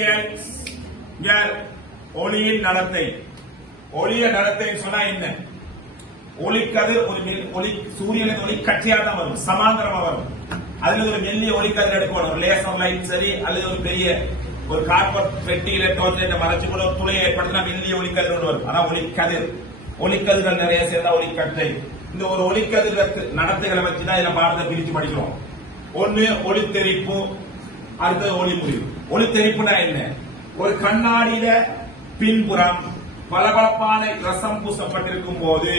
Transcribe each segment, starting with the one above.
Radians ஒளியின் நடத்தை. ஒளிய நடத்தை சொன்னா என்ன? ஒளிக்கதிர் ஒரு மெல்- ஒளி சூரியனுக்கு ஒளி கட்சியா தான் வரும் சமாந்தரமா வரும். அதுல ஒரு மெல்லிய ஒளிக்கதிர் எடுக்கணும். ஒரு லேசர் லைட் சரி அல்லது ஒரு பெரிய ஒரு கார்பர் பெட்டியில டோர்ச்ல மறைச்சு கூட துளையை ஏற்படுத்தினா மெல்லிய ஒளிக்கதிர் ஒன்று வரும். ஆனா ஒளிக்கதிர் ஒளிக்கதிர்கள் நிறைய சேர்ந்தா ஒளிக்கற்றை இந்த ஒரு ஒளிக்கதிர் நடத்தைகளை வச்சுதான் இதை பாடத்தை பிரிச்சு படிக்கிறோம். ஒண்ணு ஒளித்தெரிப்பு அடுத்தது ஒளி முறிவு ஒளித்தெரிப்புனா என்ன? ஒரு கண்ணாடியில பின்புறம் பளபளப்பான ரசம் பூசப்பட்டிருக்கும் போது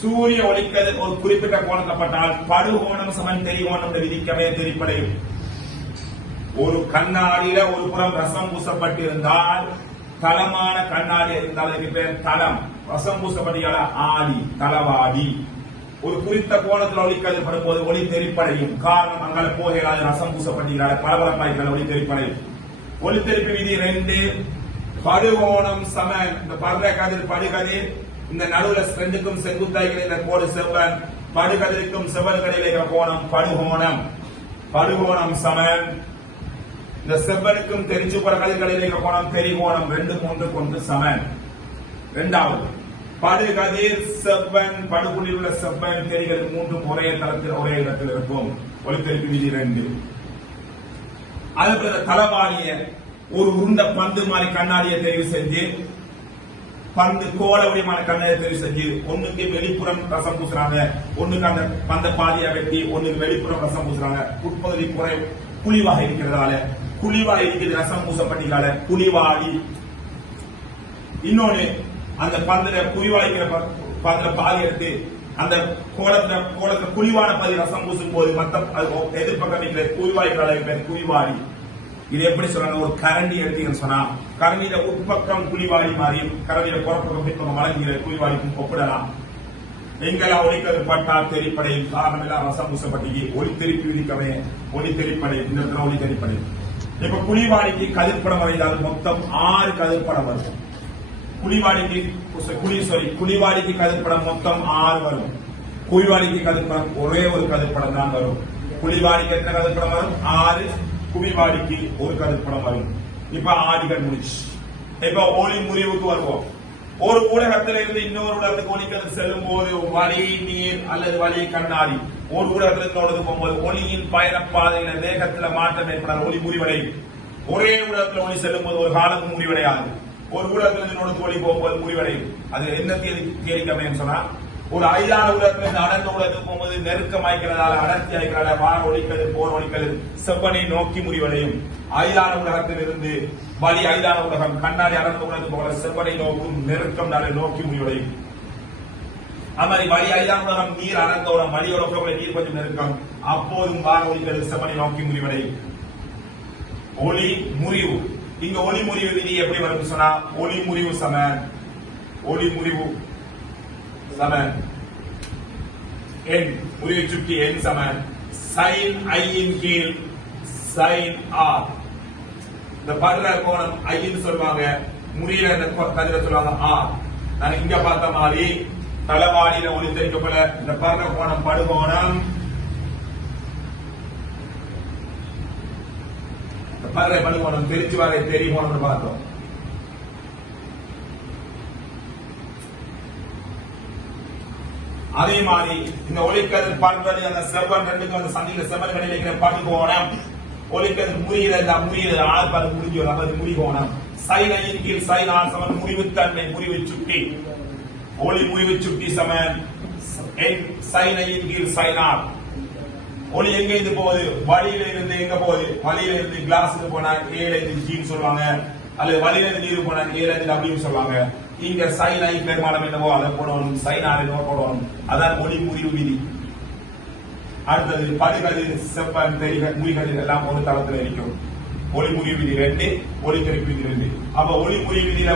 சூரிய ஒளிக்கதிர் ஒரு குறிப்பிட்ட கோணத்தப்பட்டால் படுகோணம் சமன் தெரிகோணம் என்ற விதிக்கவே தெரிப்படையும். ஒரு கண்ணாடியில ஒரு புறம் ரசம் பூசப்பட்டிருந்தால் தளமான கண்ணாடி இருந்தால் அதுக்கு பேர் தளம். ரசம் பூசப்பட்டியால ஆடி தளவாடி ஒரு குறித்த கோணத்தில் ஒளிக்கதிர் படும்போது ஒளி தெரிப்படையும் காரணம் அங்கால போகையிலாது ரசம் பூசப்பட்டிருக்கிறார் பளபளப்பாய்கள் ஒளி தெரிப்படையும் ஒளி தெரிப்பு விதி ரெண்டு படுகோணம் சம. இந்த படுற கதிர் படுகதிர் இந்த நடுவுல ரெண்டுக்கும் செங்குத்தாய்கள் இந்த கோடு செவ்வன். படுகதிருக்கும் செவ்வல்களில் இருக்கிற கோணம் படுகோணம். படுகோணம் சமன் இந்த செவ்வனுக்கும் தெரிச்சு போற கதிர்களில் இருக்கிற கோணம் பெரிகோணம். ரெண்டு மூன்று கொண்டு சமன் இரண்டாவது படுகதிர் செவ்வன் படுகுழில் உள்ள செவ்வன் தெரிகள் மூன்றும் ஒரே தளத்தில் ஒரே இடத்தில் இருக்கும். ஒளிபெருக்கு விதி ரெண்டு அதுக்கு தளவாணிய ஒரு உருண்ட பந்து மாதிரி கண்ணாடியை தெரிவு செஞ்சு பந்து கோல வடிவமான கண்ணாடியை தெரிவு செஞ்சு ஒண்ணுக்கு வெளிப்புறம் ரசம் பூசுறாங்க ஒண்ணுக்கு அந்த பந்த பாதியை வெட்டி ஒண்ணுக்கு வெளிப்புறம் ரசம் பூசுறாங்க. உட்பகுதி குறை குழிவாக இருக்கிறதால குழிவா இருக்கிறது ரசம் பூசப்பட்டினால குழிவாடி. இன்னொன்னு அந்த பந்துல குழிவாய்க்கிற பந்துல பாதி எடுத்து அந்த கோலத்துல கோலத்துல குழிவான பாதி ரசம் பூசும் போது மத்த அது எதிர்பக்கம் நிற்கிற குழிவாய்க்கிற அளவு பேர் குழிவாடி இது எப்படி சொல்றாங்க? ஒரு கரண்டி எடுத்தீங்கன்னு சொன்னா கரண்டியில உட்பக்கம் குழிவாடி மாதிரியும் கரண்டியில புறப்பக்கம் பின்பக்கம் வழங்குகிற குழிவாடிக்கும் ஒப்பிடலாம். எங்கெல்லாம் ஒளிக்கதிர் பட்டால் தெரிப்படையும் காரணமெல்லாம் ரசம் பூசப்பட்டிக்கு ஒளி திருப்பி விதிக்கவே ஒளி தெரிப்படை இந்த இடத்துல ஒளி தெரிப்படை இப்ப குழிவாடிக்கு கதிர்ப்படம் வரைந்தால் மொத்தம் ஆறு கதிர்ப்படம் வரும். குழிவாடிக்கு குழி சாரி குழிவாடிக்கு கதிர்ப்படம் மொத்தம் ஆறு வரும். குழிவாடிக்கு கதிர்ப்படம் ஒரே ஒரு கதிர்படம் தான் வரும். குழிவாடிக்கு எத்தனை கதிர்ப்படம் வரும்? ஆறு. குழிவாடிக்கு ஒரு கதிர்ப்படம் வரும். இப்ப ஆடிகள் முடிச்சு. இப்ப ஒளி முறிவுக்கு வருவோம். ஒரு ஊடகத்துல இருந்து இன்னொரு ஊடகத்துக்கு ஒளிக்கதிர் செல்லும் போது வலி நீர் அல்லது வலி கண்ணாடி. ஒரு ஊடகத்துல இருந்து போகும்போது ஒளியின் பயணப்பாதையில வேகத்துல மாற்றம் ஏற்படாது ஒளி முறிவடையும். ஒரே ஊடகத்தில் ஒளி செல்லும் போது ஒரு காலம் முடிவடையாது ஒரு ஊடகத்துல இருந்து இன்னொரு போகும்போது முடிவடையும். அது என்ன தேரிக்கமைன்னு சொன்னா ஒரு ஐதான ஊடகத்துல இருந்து அடர்ந்த ஊடகத்துக்கு போகும்போது நெருக்கம் ஆய்க்கிறதால அடர்த்தி ஆய்க்கிறதால வார ஒழிக்கிறது போர் ஒழிக்கிறது செவ்வனை நோக்கி முடிவடையும். ஐதான ஊடகத்தில் வலி ஐதான ஊடகம் கண்ணாடி அடர்ந்த ஊடகத்துக்கு போகிற செவ்வனை நோக்கும் நெருக்கம் நாளை நோக்கி முடிவடையும். அது மாதிரி வலி ஐதான உலகம் நீர் அடர்ந்த ஊடகம் வலியோட போகிற நீர் கொஞ்சம் நெருக்கம். அப்போதும் வார ஒழிக்கிறது செவ்வனை நோக்கி முடிவடையும். ஒளி முறிவு. இங்க ஒளி முறிவு விதி எப்படி வரும் சொன்னா ஒளி முறிவு சம ஒளி முறிவு சம என் முறிவு சுற்றி என் சமன். சைன் ஐயின் கீழ் சைன் ஆர். இந்த படுற கோணம் ஐன்னு சொல்லுவாங்க. முறியில இந்த கதிர சொல்லுவாங்க ஆர். நான் இங்க பார்த்த மாதிரி தலைவாடியில ஒளி தெரிக்கப்பட இந்த படுற கோணம் படுகோணம். படுற படுகோணம் தெரிச்சு வரை தெரிகோணம்னு பார்த்தோம். அதே மாதிரி இந்த ஒளிக்கதிர் பண்றது அந்த செவ்வன் ரெண்டுக்கும் அந்த சந்தியில செவ்வன் கடையில் இருக்கிற படுகோணம் ஒளிக்கதிர் முடியல அந்த முறிகிறது ஆழ்பாடு முடிஞ்சு வரும் அது போனோம். சைனையின் கீழ் சைனா சமன் சமன் முடிவுத்தன்மை முடிவு சுட்டி. ஒளி முடிவு சுட்டி சமன். சைனையின் கீழ் சைனா. ஒளி எங்க இது போகுது? வழியில இருந்து எங்க போகுது? வழியில இருந்து கிளாஸுக்கு போனா ஏழு இருந்து ஜின்னு சொல்லுவாங்க. அல்லது வழியில இருந்து நீர் போனா ஏழு இருந்து அப்படின்னு சொல்லுவாங்க. இங்க சைன் ஐ பெருமானம் என்னவோ அதை போடணும். சைன் ஆர் என்னவோ போடணும். அதான் ஒளி முறிவு விதி. அடுத்தது படுகதிர் செப்பன் தெரிகள் முறிகதிர் எல்லாம் ஒரு தளத்துல இருக்கும். ஒளி முறிவு விதி ரெண்டு ஒளி திருப்பி விதி ரெண்டு. அப்ப ஒளி முறிவு விதியில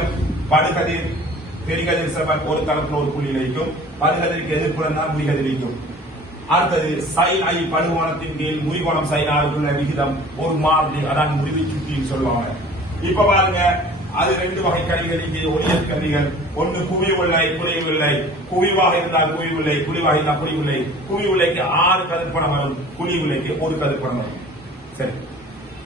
படுகதிர் பெரிகதிர் செப்பன் ஒரு தளத்துல ஒரு புள்ளி இருக்கும். படுகதிருக்கு எதிர்ப்புறம் தான் இருக்கும். அடுத்தது சைல் ஐ படுகோணத்தின் கீழ் முறிகோணம் சைன் விகிதம் ஒரு மாதிரி அதான் முறிவு சுட்டின்னு சொல்லுவாங்க. இப்ப பாருங்க அது ரெண்டு வகை கருவிகள் இங்கே ஒளியல் கருவிகள் ஒன்று குவிவுள்ளை குழிவில்லை குவிவாக இருந்தால் குவிவில்லை குழிவாக இருந்தால் குளிவில்லை குவி உள்ளைக்கு ஆறு கதிர்ப்பணம் வரும் குழிவில்லைக்கு ஒரு கதிர்ப்பணம் வரும். சரி.